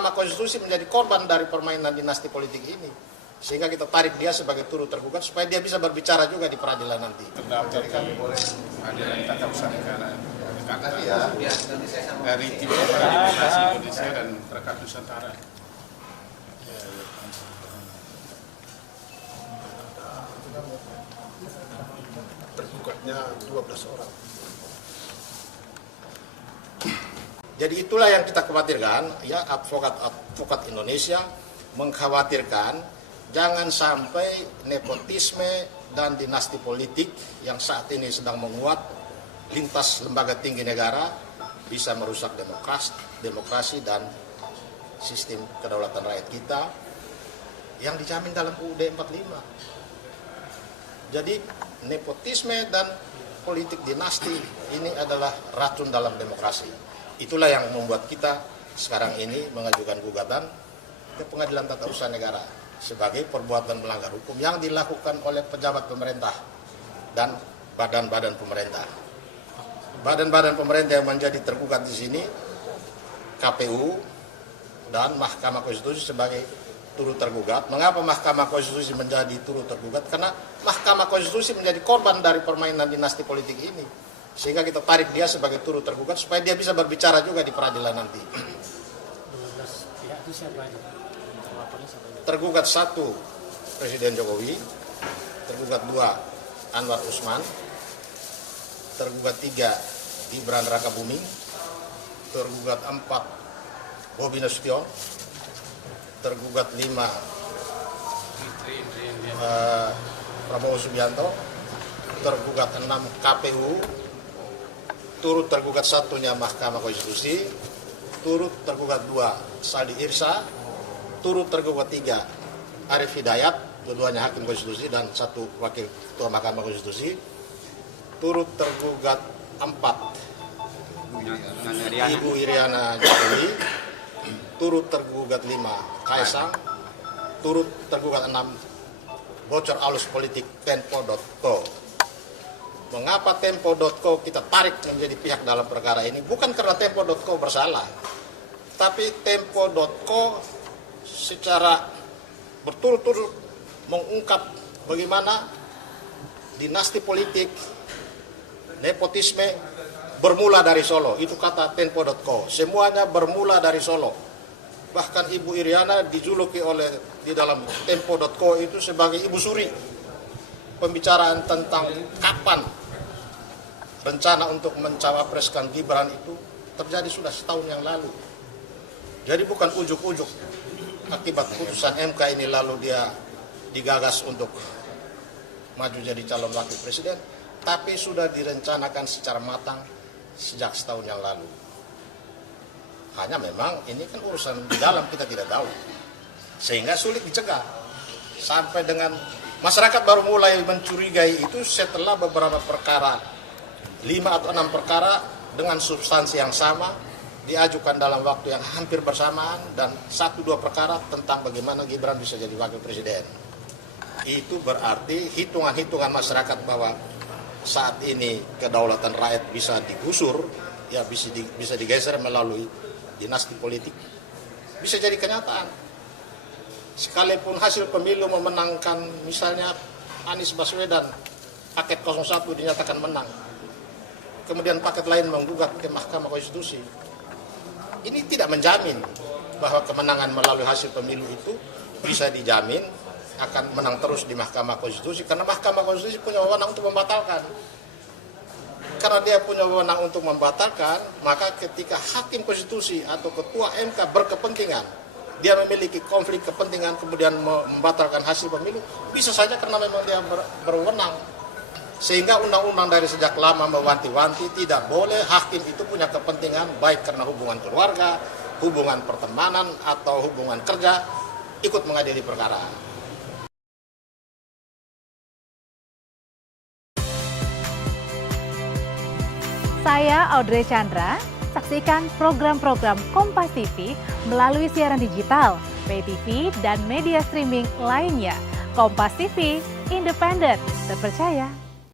Mahkamah Konstitusi menjadi korban dari permainan dinasti politik ini. Sehingga kita tarik dia sebagai turut tergugat supaya dia bisa berbicara juga di peradilan nanti. Terdaftar kami boleh pengadilan tata usaha negara dari tim Demokrasi Indonesia dan Rekat Nusantara. Tergugatnya 12 orang. Jadi itulah yang kita khawatirkan, ya, advokat Indonesia mengkhawatirkan jangan sampai nepotisme dan dinasti politik yang saat ini sedang menguat lintas lembaga tinggi negara bisa merusak demokrasi dan sistem kedaulatan rakyat kita yang dijamin dalam UUD 45. Jadi nepotisme dan politik dinasti ini adalah racun dalam demokrasi. Itulah yang membuat kita sekarang ini mengajukan gugatan ke Pengadilan Tata Usaha Negara sebagai perbuatan melanggar hukum yang dilakukan oleh pejabat pemerintah dan badan-badan pemerintah. Badan-badan pemerintah yang menjadi tergugat di sini KPU dan Mahkamah Konstitusi sebagai turut tergugat. Mengapa Mahkamah Konstitusi menjadi turut tergugat? Karena Mahkamah Konstitusi menjadi korban dari permainan dinasti politik ini. Sehingga kita tarik dia sebagai turut tergugat supaya dia bisa berbicara juga di peradilan nanti. 12 pihak itu siapa aja? Tergugat 1 Presiden Jokowi, tergugat 2 Anwar Usman, tergugat 3 Gibran Rakabuming, tergugat 4 Bobi Nasution, tergugat 5 Prabowo Subianto, tergugat 6 KPU, turut tergugat 1-nya Mahkamah Konstitusi, turut tergugat 2 Saldi Irsa, turut tergugat 3 Arief Hidayat, keduanya hakim konstitusi dan 1 wakil ketua Mahkamah Konstitusi, turut tergugat 4 Ibu Iriana Jokowi, turut tergugat 5 Kaisang, turut tergugat 6 bocor alus politik Tempo.co. Mengapa Tempo.co kita tarik menjadi pihak dalam perkara ini? Bukan karena Tempo.co bersalah, tapi Tempo.co secara berturut-turut mengungkap bagaimana dinasti politik, nepotisme bermula dari Solo. Itu kata Tempo.co. Semuanya bermula dari Solo. Bahkan Ibu Iriana dijuluki di dalam Tempo.co itu sebagai Ibu Suri. Pembicaraan tentang kapan rencana untuk mencawapreskan Gibran itu terjadi sudah setahun yang lalu. Jadi bukan ujuk-ujuk akibat putusan MK ini lalu dia digagas untuk maju jadi calon wakil presiden, tapi sudah direncanakan secara matang sejak setahun yang lalu. Hanya memang ini kan urusan di dalam kita tidak tahu, sehingga sulit dicegah. Sampai dengan masyarakat baru mulai mencurigai itu setelah beberapa perkara, 5 atau 6 perkara dengan substansi yang sama diajukan dalam waktu yang hampir bersamaan dan 1-2 perkara tentang bagaimana Gibran bisa jadi wakil presiden. Itu berarti hitungan-hitungan masyarakat bahwa saat ini kedaulatan rakyat bisa digusur, ya bisa digeser melalui dinasti politik, bisa jadi kenyataan. Sekalipun hasil pemilu memenangkan misalnya Anies Baswedan, paket 01 dinyatakan menang, kemudian paket lain menggugat ke Mahkamah Konstitusi, ini tidak menjamin bahwa kemenangan melalui hasil pemilu itu bisa dijamin akan menang terus di Mahkamah Konstitusi, karena Mahkamah Konstitusi punya wewenang untuk membatalkan. Karena dia punya wewenang untuk membatalkan, maka ketika hakim konstitusi atau ketua MK berkepentingan, dia memiliki konflik kepentingan kemudian membatalkan hasil pemilu, bisa saja karena memang dia berwenang. Sehingga undang-undang dari sejak lama mewanti-wanti tidak boleh hakim itu punya kepentingan baik karena hubungan keluarga, hubungan pertemanan, atau hubungan kerja ikut mengadili perkara. Saya Audrey Chandra, saksikan program-program Kompas TV melalui siaran digital, pay TV, dan media streaming lainnya. Kompas TV, independen, terpercaya.